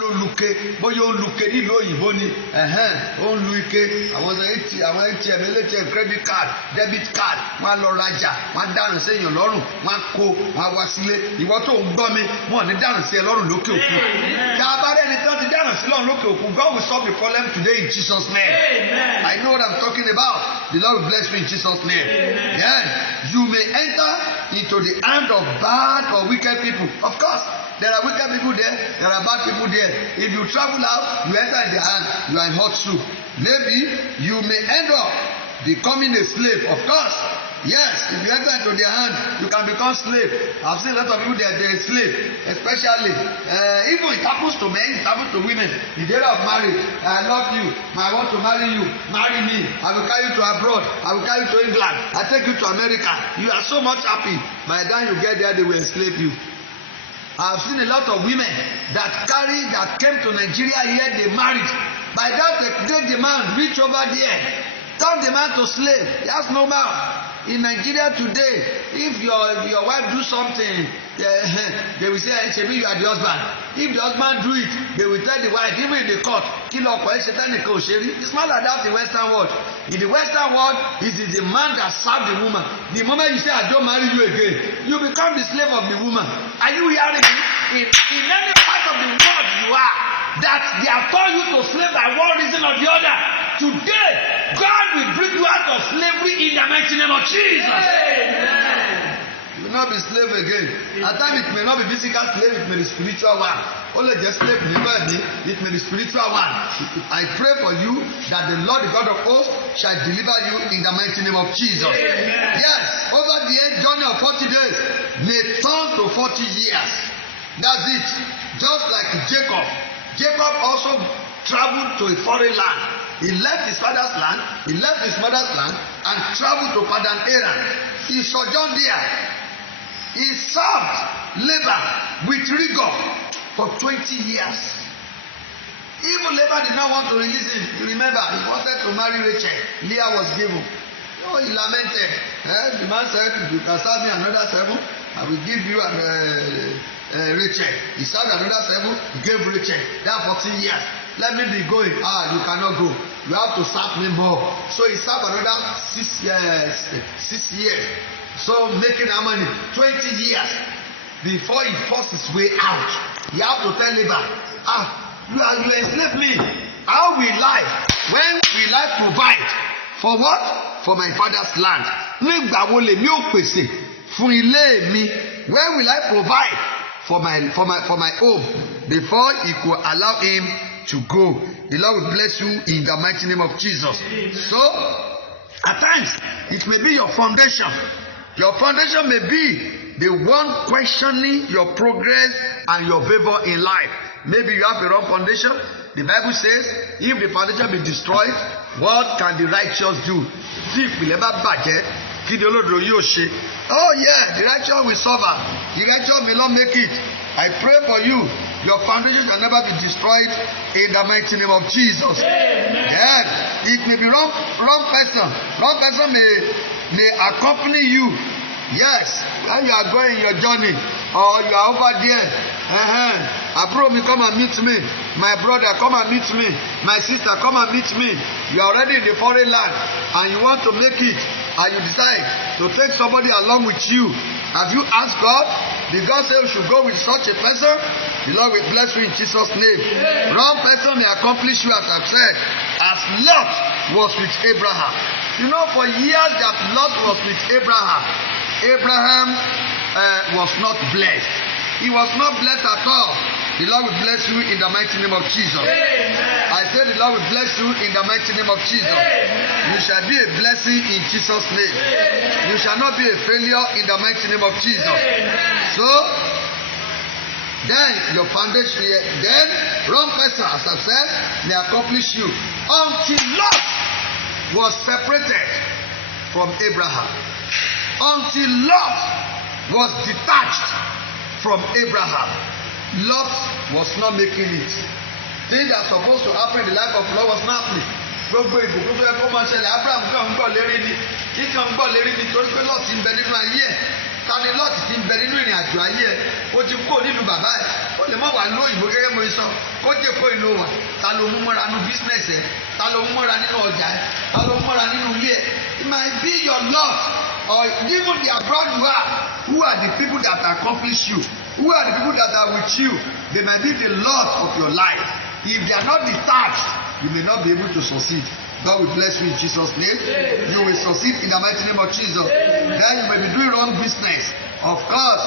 ló luke bóyá ó luke nílùú òyìnbó ni ó ń lu ike àwọn ATM eléyìí credit card debit card wọ́n á lọ rajà wọ́n á dànù séèyàn lọ́rùn wọ́n á kó wọ́n á wá sílé ìwọ tó ń gbọ́ mi wọ́n ní dànù sí ẹ lọ́rùn lókè òkun tí a bá rẹ́ni tí wọ́n ti dànù sí lọ́rùn lókè òkun God will solve the problem today in Jesus' name. Amen. I know what I'm talking about. The Lord will bless you in Jesus' name. Amen. Yes, you may enter into the hand of bad or wicked people. Of course, there are wicked people there, there are bad people there. If you travel out, you enter in their hand, you are in hot soup. Maybe you may end up becoming a slave. Of course, yes, if you enter into their hand, you can become slave. I've seen a lot of people they're a slave, especially even it happens to men, it happens to women. The day of marriage, I love you, I want to marry you, marry me. I will carry you to abroad, I will carry you to England, I take you to America. You are so much happy. By the time you get there, they will enslave you. I've seen a lot of women that came to Nigeria here, they married. By that they demand reach over there, turn the man to slave. That's normal. In Nigeria today, if your wife do something, they will say, "Shebi, you are the husband." If the husband do it, they will tell the wife, even in the court, "Kill up, it's not like that in the Western world. In the Western world, it is the man that serves the woman. The moment you say, "I don't marry you again," you become the slave of the woman. Are you hearing me? In any part of the world you are, that they have told you to slave by one reason or the other, today God will bring you out of slavery in the mighty name of Jesus. Amen. You will not be slave again. At times it may not be physical slave, it may be spiritual one. Only just slave, it may be spiritual one. I pray for you that the Lord, the God of hosts, shall deliver you in the mighty name of Jesus. Amen. Yes, over the journey of 40 days may turn to 40 years. That's it. Just like Jacob. Jacob also traveled to a foreign land. He left his father's land, he left his mother's land, and traveled to Padan Aram. He sojourned there. He served Laban with rigor for 20 years. Even Laban did not want to release him. You remember, he wanted to marry Rachel. Leah was given. Oh, he lamented. The man said, "You can serve me another 7. I will give you Rachel." He served another 7, gave Rachel. That 14 years. Let me be going. You cannot go. You have to serve me more. So he served another 6 years. So making how many? 20 years before he forced his way out. He have to tell Laban, you enslaved me. How will I? When will I provide? For what? For my father's land. Nígbà wo lèmi ó pèsè fún ilé mi? Where will I provide for my home before he could allow him to go? The Lord will bless you in the mighty name of Jesus. So, at times, it may be your foundation. Your foundation may be the one questioning your progress and your favor in life. Maybe you have a wrong foundation. The Bible says, if the foundation be destroyed, what can the righteous do? Oh yeah, the righteous will suffer. The righteous may not make it. I pray for you. Your foundation shall never be destroyed in the mighty name of Jesus. Yes, it may be wrong person. Wrong person may accompany you. Yes, when you are going your journey or you are over there. Abro, come and meet me. My brother, come and meet me. My sister, come and meet me. You are already in the foreign land and you want to make it, and you decide to take somebody along with you. Have you asked God? Did God say you should go with such a person? The Lord will bless you in Jesus' name. Wrong person may accomplish you, as I've said, as Lot was with Abraham. You know, for years that Lot was with Abraham, Abraham was not blessed. He was not blessed at all. The Lord will bless you in the mighty name of Jesus. Amen. I say the Lord will bless you in the mighty name of Jesus. Amen. You shall be a blessing in Jesus' name. Amen. You shall not be a failure in the mighty name of Jesus. Amen. So, then your foundation, then wrong person, as I said, may accomplish you. Until Lot was separated from Abraham. Until Lot was detached from Abraham, Lot was not making it. Things that are supposed to happen in the life of Lot was not happening. Gbogbo ìbùkún tó yẹ kó máa ṣẹlẹ̀, Abraham kàn ń gbọ́ lérí ni, kíkan ń gbọ́ lérí ni torí pé Lot ń bẹ nínú ayé ẹ̀. Tani Lot ti ń bẹ nínú ìrìn àjò ayé ẹ̀. Ó ti kó nílùú bàbá ẹ̀. Ó lè má wà lóyìnbó gẹ́gẹ́ mo sọ. Kó ló wà, ta ló mú mọ́ra nínú business ẹ̀, ta ló mú mọ́ra nínú ọjà ẹ̀, ta ló mú mọ́ra nínú ilé ẹ̀. It might be your lot, or even the abroad you are. Who are the people that accomplish you? Who are the people that are with you? They might be the lot of your life. If they are not detached, you may not be able to succeed. God will bless you in Jesus' name. You will succeed in the mighty name of Jesus. Then you may be doing wrong business. Of course,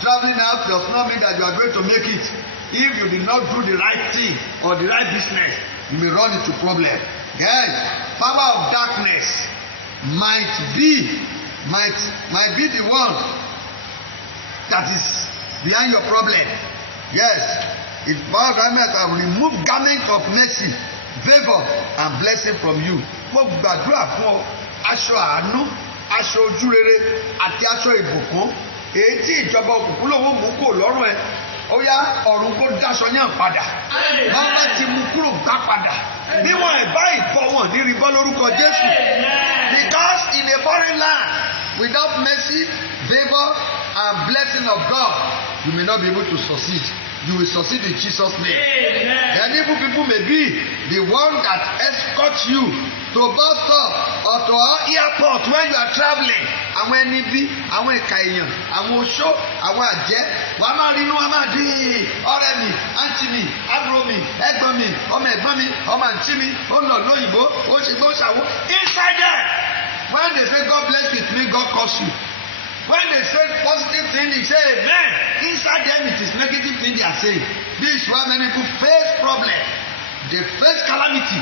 traveling out does not mean that you are going to make it. If you did not do the right thing or the right business, you may run into problem. Yes, power of darkness might be the one that is behind your problem. Yes, if power of darkness can remove garment of mercy, favour and blessing from you. Mo gbàdúrà fún ọ aṣọ àánú, aṣọ ojúrere àti aṣọ ìbùkún èyí tí ìjọba òkùnkùn lòun mú kó lọ́rùn ẹ. Ó yá ọ̀run kó dáṣọ yẹn padà. Wọ́n bá ti mú kúrò gbá padà. Bí wọ́n ẹ̀ bá ìbọn wọn ní rí bọ́ lórúkọ Jésù. Because in a foreign land without mercy, favour and blessing of God, you may not be able to succeed. You will succeed in Jesus' name. Then evil people may be the one that escort you to bus stop or to our airport when you are traveling. Àwọn ẹni bí, àwọn ìka èèyàn, àwọn oṣó, àwọn àjẹ́, wàá máa rí inú wa máa dín ọ̀rẹ́ mi, àǹtí mi, àbúrò mi, ẹ̀gbọ́n mi, ọmọ ẹ̀gbọ́n mi, ọmọ àǹtí mi, ó nà lóyìnbó, ó ṣe gbọ́ ṣàwó. Inside there, when they say God bless you, it means God curse you. When they say positive thing, they say amen. Inside them it is negative thing they are saying. This is why many people face problem. They face calamity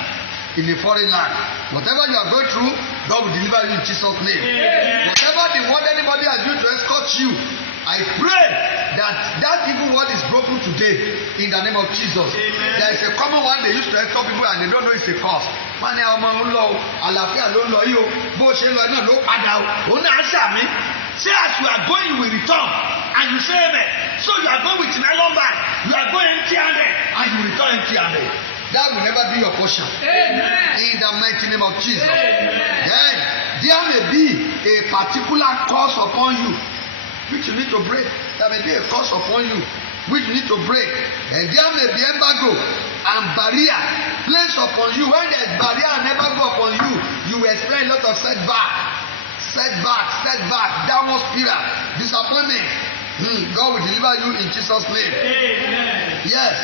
in a foreign land. Whatever you are going through, God will deliver you in Jesus' name. Amen. Whatever the word anybody has used to escort you, I pray that evil word is broken today in the name of Jesus. Amen. There is a common one they used to escort people and they don't know it's a curse. Wọ́n ní ọmọ ń lọ o, àlàáfíà ló ń lọ yìí o, bó ṣe ń lọ náà ló padà o, òun náà ṣàmì. Say as you are going, you will return. And you say amen. So you are going with nylon bag. You are going empty-handed. And you return empty-handed. That will never be your portion. Amen. In the mighty name of Jesus. Amen. Then there may be a particular curse upon you, which you need to break. There may be a curse upon you, which you need to break. And there may be embargo and barrier placed upon you. When there is barrier and embargo upon you, you will experience a lot of setback, downward spiral, disappointment. God will deliver you in Jesus' name. Amen. Yes,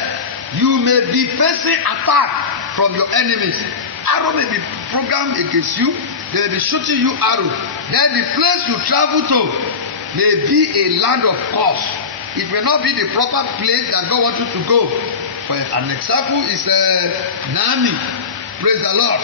you may be facing attack from your enemies. Arrow may be programmed against you. They may be shooting you arrow. Then the place you travel to may be a land of curse. It may not be the proper place that God wants you to go. For an example is Naomi. Praise the Lord.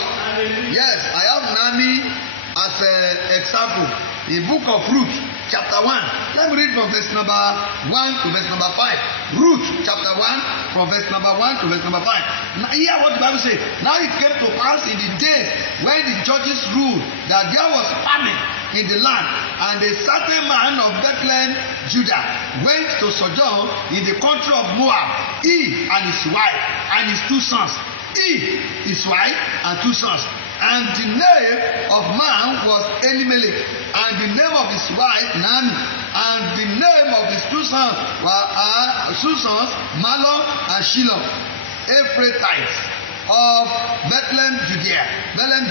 Yes, I have Naomi as an example. The book of Ruth, chapter 1. Let me read from verse number 1 to verse number 5. Ruth, chapter 1, from verse number 1 to verse number 5. Now, hear what the Bible says. Now it came to pass in the days when the judges ruled that there was famine in the land, and a certain man of Bethlehem, Judah, went to sojourn in the country of Moab, he and his wife and his 2 sons. He, his wife, and 2 sons. And the name of man was Elimelech, and the name of his wife Naomi, and the name of his 2 sons were Mahlon and Chilion, Ephrathites of Bethlehem,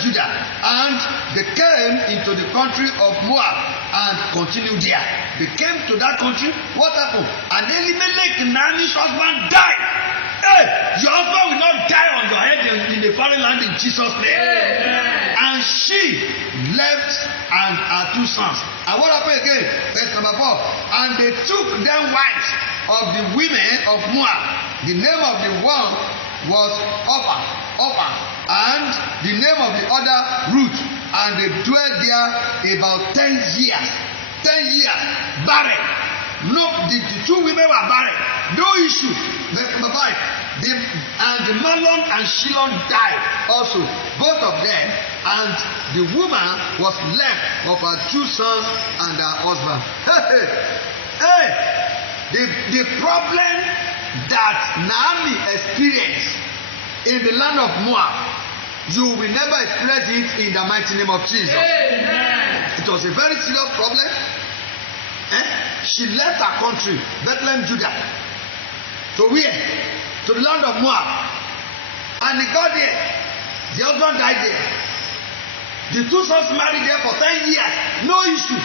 Judah, and they came into the country of Moab and continued there. They came to that country. What happened? And Elimelech, Naomi's husband, died. Hey, your husband will not die on your head in the foreign land in Jesus' name. Amen. And she left and her 2 sons. And what happened again? Verse number 4. And they took them wives of the women of Moab. The name of the one was Orpah, and the name of the other Ruth. And they dwelt there about 10 years. 10 years, barren. Look, the 2 women were barren. No issue. Verse number 5. And the Mahlon and Chilion died also, both of them, and the woman was left of her 2 sons and her husband. The problem that Naomi experienced in the land of Moab, you will never experience it in the mighty name of Jesus. Amen. It was a very serious problem. She left her country, Bethlehem, Judah, to where? To the land of Moab. And he got there. The husband died there. The two sons married there for 10 years. No issue.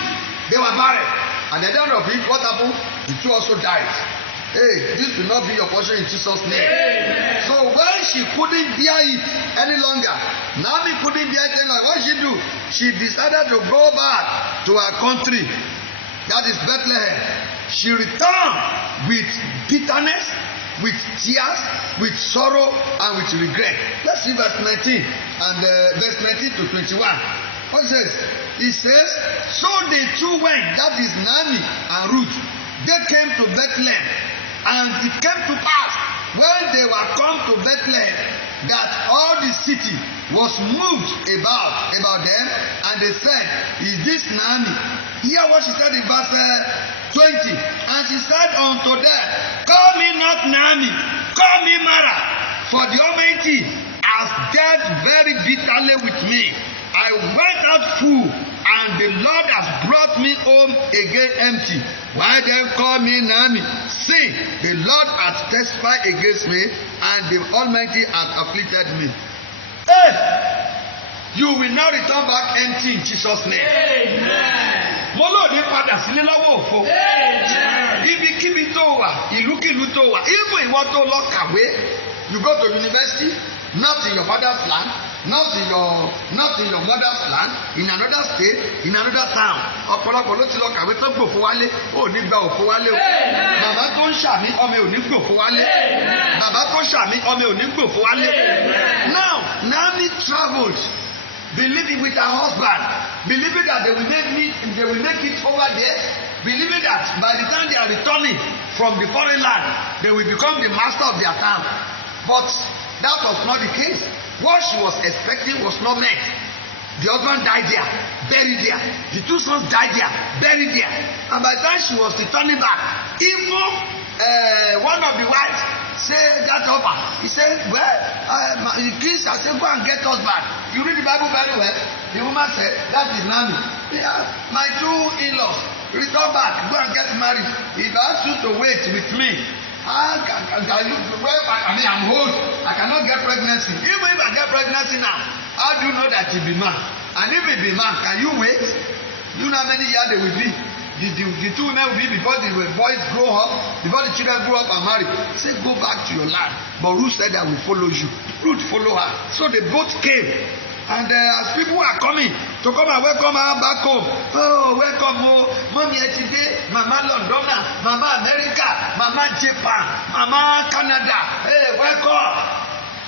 They were married. At the end of it, what happened? The two also died. Hey, this will not be your portion in Jesus' name. Amen. So when she couldn't bear it any longer, Naomi couldn't bear it any longer, what did she do? She decided to go back to her country. That is Bethlehem. She returned with bitterness, with tears, with sorrow, and with regret. Let's see verse 19 and verse 19 to 21. What it says? It says, so they two went, that is Naomi and Ruth. They came to Bethlehem. And it came to pass when they were come to Bethlehem that all the city was moved about them, and they said, is this Naomi? Hear what she said in verse 20. And she said unto them, call me not Naomi, call me Mara, for the Almighty has dealt very bitterly with me. I went out full, and the Lord has brought me home again empty. Why then call me Naomi? See, the Lord hath testified against me, and the Almighty hath afflicted me. Hey! You will now return back empty in Jesus' name. Amen. Mo lóde padà sílé lọ́wọ́ òfo. Ibikíbi tó wà, ìlúkìlú tó wà, even ìwọ tó lọ kàwé, you go to university, not in your father's land, not in your mother's land, in another state, in another town. Ọ̀pọ̀lọpọ̀ ló ti lọ kàwé tó gbòfo wálé, ò ní gba òfo wálé o. Bàbá tó ń ṣàmì ọmọ ò ní gbòfo wálé. Bàbá tó ṣàmì ọmọ ò ní gbòfo wálé. Now, Naomi traveled, believing with her husband, believing that they will make it over there, believing that by the time they are returning from the foreign land, they will become the master of their town. But that was not the case. What she was expecting was not met. The husband died there, buried there. The two sons died there, buried there. And by the time she was returning back, even one of the wives said that of her. He said, well, the king shall say, go and get us back. You read the Bible very well. The woman said, that is Naomi. Yeah, my two in-laws, return back, go and get married. If I ask you to wait with me, I'm old. I cannot get pregnancy. Even if I get pregnancy now, how do you know that it be man? And if it be man, can you wait? Do you know how many years they will be? The two women will be before the boys grow up, before the children grow up and marry. Say, go back to your land. But Ruth said, I will follow you. Ruth follow her. So they both came. And as people are coming to come and welcome her back home, oh, welcome, oh, Mommy today, Mama London, Mama America, Mama Japan, Mama Canada, hey, welcome.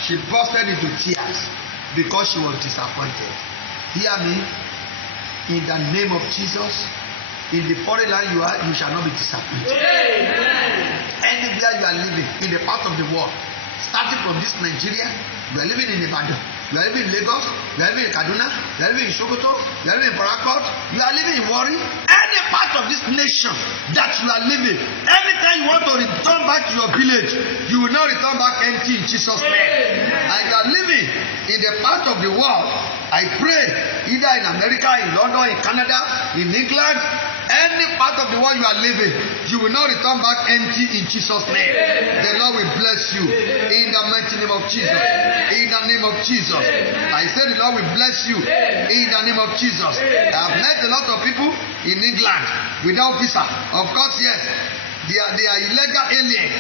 She busted into tears because she was disappointed. Hear me, in the name of Jesus, in the foreign land you are, you shall not be disappointed. Amen. Anywhere you are living, in the part of the world, starting from this Nigeria, you are living in Ibadan, you are living in Lagos, you are living in Kaduna, you are living in Sokoto, you are living in Port Harcourt, you are living in Warri, any part of this nation that you are living, anytime you want to return back to your village, you will not return back empty in Jesus' name. And you are living in the part of the world, I pray, either in America, in London, in Canada, in England, any part of the world you are living, you will not return back empty in Jesus' name. The Lord will bless you in the mighty name of Jesus. In the name of Jesus. I say the Lord will bless you in the name of Jesus. I have met a lot of people in England without visa. Of course, yes, they are illegal aliens.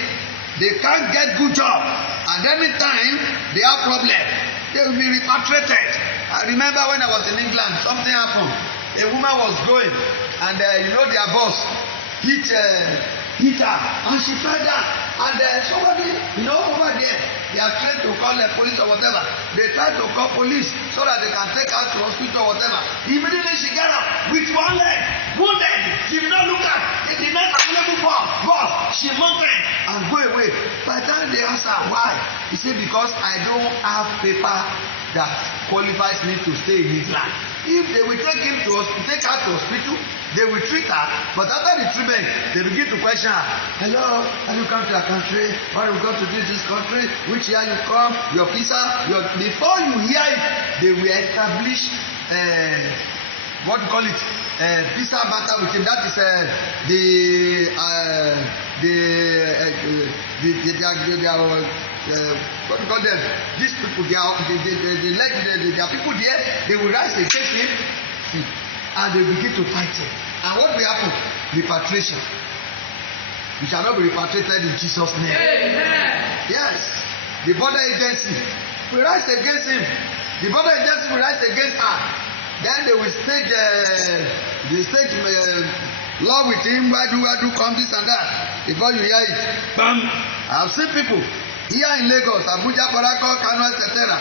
They can't get good job. And anytime they have problem, they will be repatriated. I remember when I was in England, something happened. A woman was going, and their boss hit her, and she fell down. And somebody, over there, they are trained to call the police or whatever. They try to call police so that they can take her to hospital or whatever. Immediately she got up with one leg, wounded. She did not look at the next available boss. She mounted and go away. By the time they asked her why, he said, because I don't have paper that qualifies me to stay in his land. If they will take her to hospital, they will treat her, but after the treatment, they begin to question her. Hello, have you come to our country? Why you come to this country? Which year you come? Your visa? Before you hear it, they will establish what do you call it? Visa matter with him. That is what do because these people, they are people there, they will rise against him and they begin to fight him. And what will happen? Repatriation. We shall not be repatriated in Jesus' name. Amen. Yes. The border agency will rise against him. The border agency will rise against her. Then they will stage law with him, why do come this and that. Before you hear it, bam. I've seen people here in Lagos, Abuja, Parako, Kano, etc.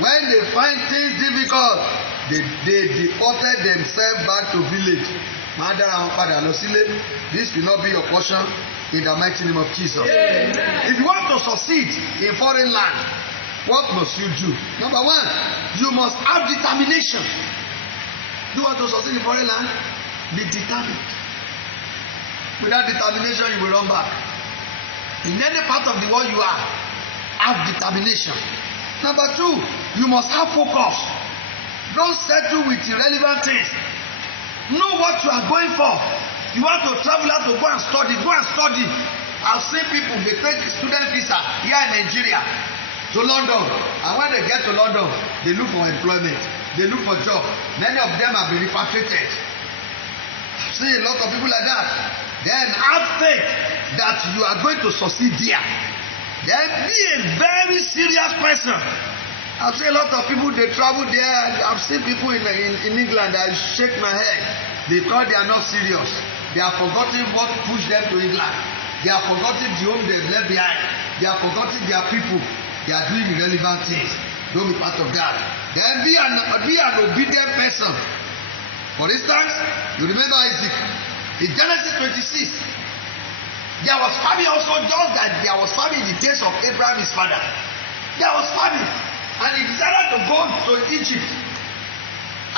When they find things difficult, they deported themselves back to village. This will not be your portion in the mighty name of Jesus. Amen. If you want to succeed in foreign land, what must you do? Number one, you must have determination. You want to succeed in foreign land? Be determined. Without determination, you will run back. In any part of the world you are, have determination. Number two, you must have focus. Don't settle with irrelevant things. Know what you are going for. You want to travel out to go and study, go and study. I've seen people, they take student visa here in Nigeria to London, and when they get to London, they look for employment, they look for job. Many of them have been repatriated. I've seen a lot of people like that. Then have faith that you are going to succeed there. Then be a very serious person. I've seen a lot of people, they travel there. I've seen people in England, I shake my head because they are not serious. They have forgotten what pushed them to England. They have forgotten the home they left behind. They have forgotten their people. They are doing irrelevant things. Don't be part of that. Then be an obedient person. For instance, you remember Isaac in Genesis 26. There was famine also, just that there was famine in the days of Abraham, his father. There was famine. And he decided to go to Egypt.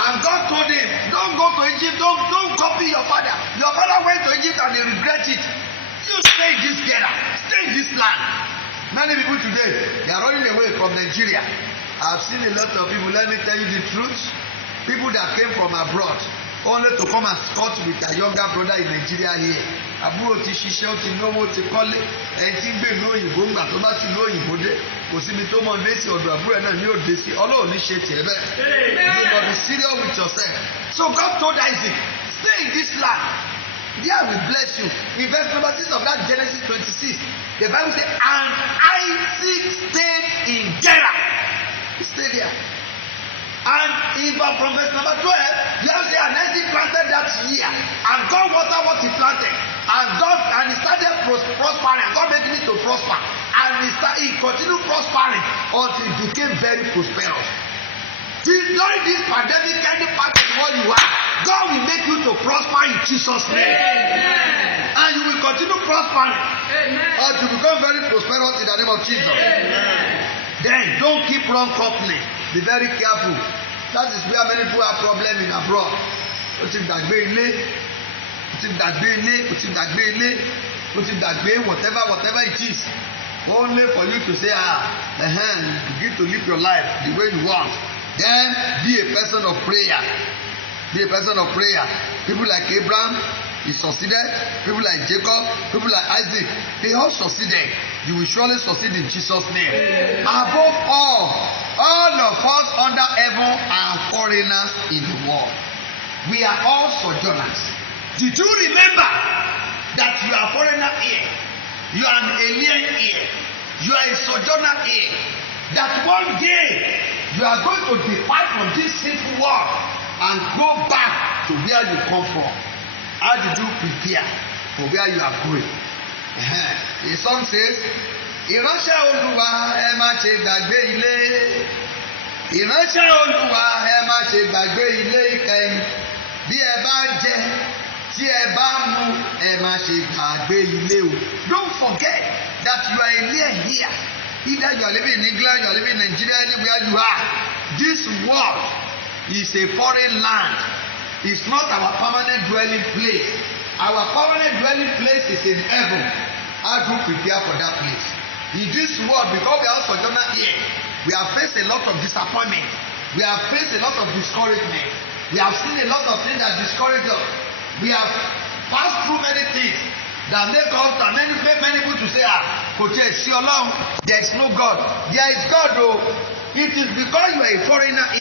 And God told him, don't go to Egypt, don't copy your father. Your father went to Egypt and he regret it. You stay in this ghetto, stay in this land. Many people today, they are running away from Nigeria. I've seen a lot of people, let me tell you the truth. People that came from abroad, only to come and squat with their younger brother in Nigeria here. Àbúrò ti ṣiṣẹ́, ó ti lówó, ó ti kọ́lé, ẹni tí ń gbé ìlú òyìnbó ńgbà tó bá ti ìlú òyìnbó dé, kò síbi tó mọ̀ dé sí ọ̀dọ̀ àbúrò ẹ̀ náà ní òde sí, Ọlọ́run ní ṣe tiẹ̀ bẹ́ẹ̀. You must be serious with yourself. So God told Isaac, stay in this land, there will bless you. In verse number 6 of that Genesis 26, the Bible says, and Isaac stayed in Gerar. He stayed there. And even from verse number 12, you have to say, and Isaac planted that year, and God watered what he planted, and he started prospering, and God made him to prosper, and he continued prospering until he became very prosperous. During this pandemic, any part of what you are, God will make you to prosper in Jesus' name. Amen. And you will continue prospering until you become very prosperous in the name of Jesus. Amen. Then don't keep wrong company. Be very careful. That is where many people have problems in abroad. O ti gbàgbé ilé, whatever it is. Only for you to say, begin to live your life the way you want. Then be a person of prayer. Be a person of prayer. People like Abraham, he succeeded. People like Jacob, people like Isaac, they all succeeded. You will surely succeed in Jesus' name. Amen. Above all of us under heaven are foreigners in the world. We are all sojourners. Did you remember that you are a foreigner here? You are an alien here. You are a sojourner here. That one day you are going to depart from this sinful world and go back to where you come from. How did you prepare for where you are going? The song says, ìránṣẹ́ Olúwa ẹ má ṣe gbàgbé ilé. Ìránṣẹ́ Olúwa ẹ má ṣe gbàgbé ilé ìkẹyìn. Bí ẹ bá jẹ, tí ẹ bá mu, ẹ má ṣe gbàgbé ilé o. Don't forget that you are alien here. Either you are living in England, you are living in Nigeria, anywhere you are. This world is a foreign land. It's not our permanent dwelling place. Our permanent dwelling place is in heaven. How do we prepare for that place? In this world, because we are sojourner here, we have faced a lot of disappointment. We have faced a lot of discouragement. We have seen a lot of things that discourage us. We have passed through many things that make us and make many people to say, kò tiẹ̀ sí Ọlọ́run. There is no God. There is God o. It is because you are a foreigner.